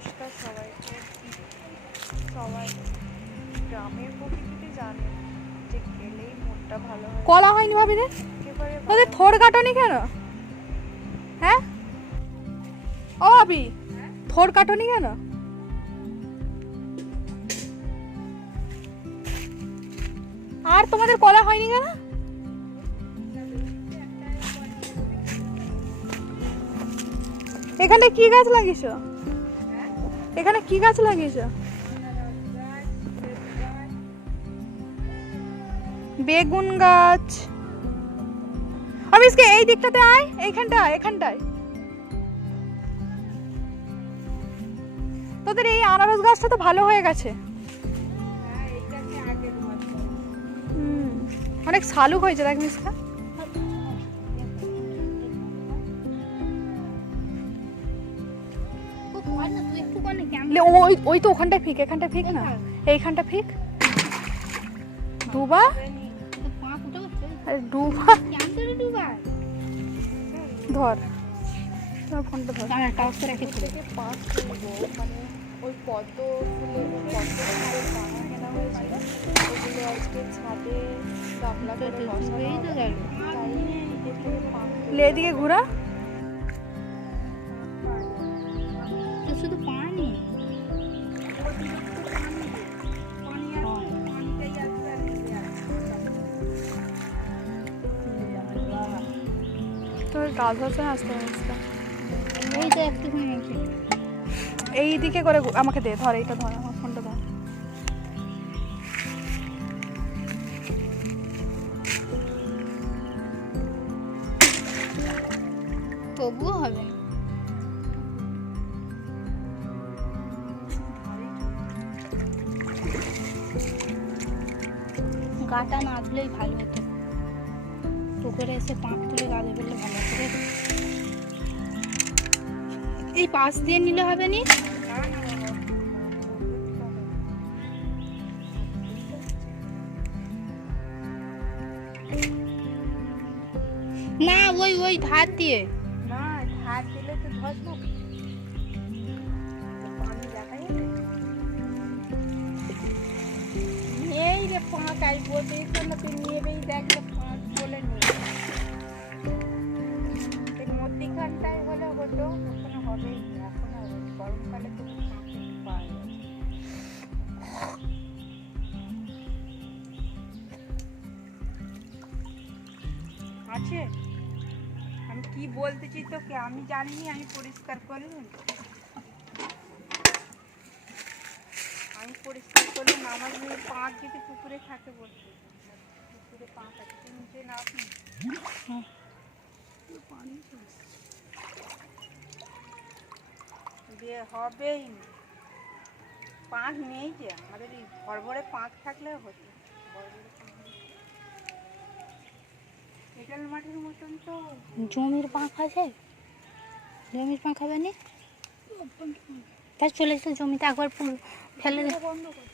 নমস্কার সবাইকে। সবাই গ্রামের প্রকৃতিতে জানে যে গেলেই মনটা ভালো হয়। কলা হয়নি ভাবিদের? একেবারে তোদের থোড় কাটনি কেন? হ্যাঁ ও ভাবি, থোড় কাটনি কেন? আর তোমাদের কলা হয়নি কেন? এখানে কি গাছ লাগিয়েছো? এখানে কি গাছ লাগিয়েছো? বেগুন গাছ। আমি এই দিকটাতে আয়, এখানটায় তোদের এই আনারস গাছটা তো ভালো হয়ে গেছে। অনেক শালুক হয়েছে দেখ মিসকা। ওই তো ওখানটায় ফিক, এখানটায় ফিক না, এইখানটা ফিক। ডুবা ডুবা ধর ফোনটা ধর। পাঁচ তুলবো, মানে ওই পদ্ম ফুলের দানা কেনা হয়েছিল, ওগুলো আজকে ছাদে গামলা করে বসানো হবে। তাই এর থেকে পাঁচ এদিকে ঘোরা। শুধু পানি তোর গাছ হচ্ছে না আস্তে আস্তে। এই তো একটুখানি আছে। এই দিকে করে আমাকে দে, ধর এইটা ধর, আমার ফোনটা ধর। তবুও হবে না। গাটা না ধুলেই ভালো হতো। পুকুরে এসে পাঁক তুলে গালে ফেললে ভালো হতো। এই পাশ দিয়ে নিলে হবে নি? না ওই ধার দিয়ে না, ধার দিলে তো ধসবো। পানি দেখা যাবে নেই রে পাঁক, আসবো দেখো তুই নেবেই, দেখলে পাঁক বলে নেই। মধ্যিখানটায় হলে হতো, ওখানে হবেই না। এখন আর গরমকালে তো পাঁক পাওয়া যাবে। আছে, আমি কি বলতেছি তোকে আমি জানিনি, আমি পরিষ্কার করলাম। আমি পরিষ্কার করলাম, আমার মেয়ে পাঁক যদি পুকুরে থাকে বলতে, পুকুরে পাঁক আছে, তুই নিচে না আপনি দিয়ে হবেই না। পাঁক নেই যে আমাদের, এই ভরভরে পাঁক থাকলে হতো। এঁটেল মাটির মতন তো জমির পাঁক আছে, জমির পাঁক হবে নি। তাই চলে এসে জমিতে একবার ফেলে দে। বন্ধ করে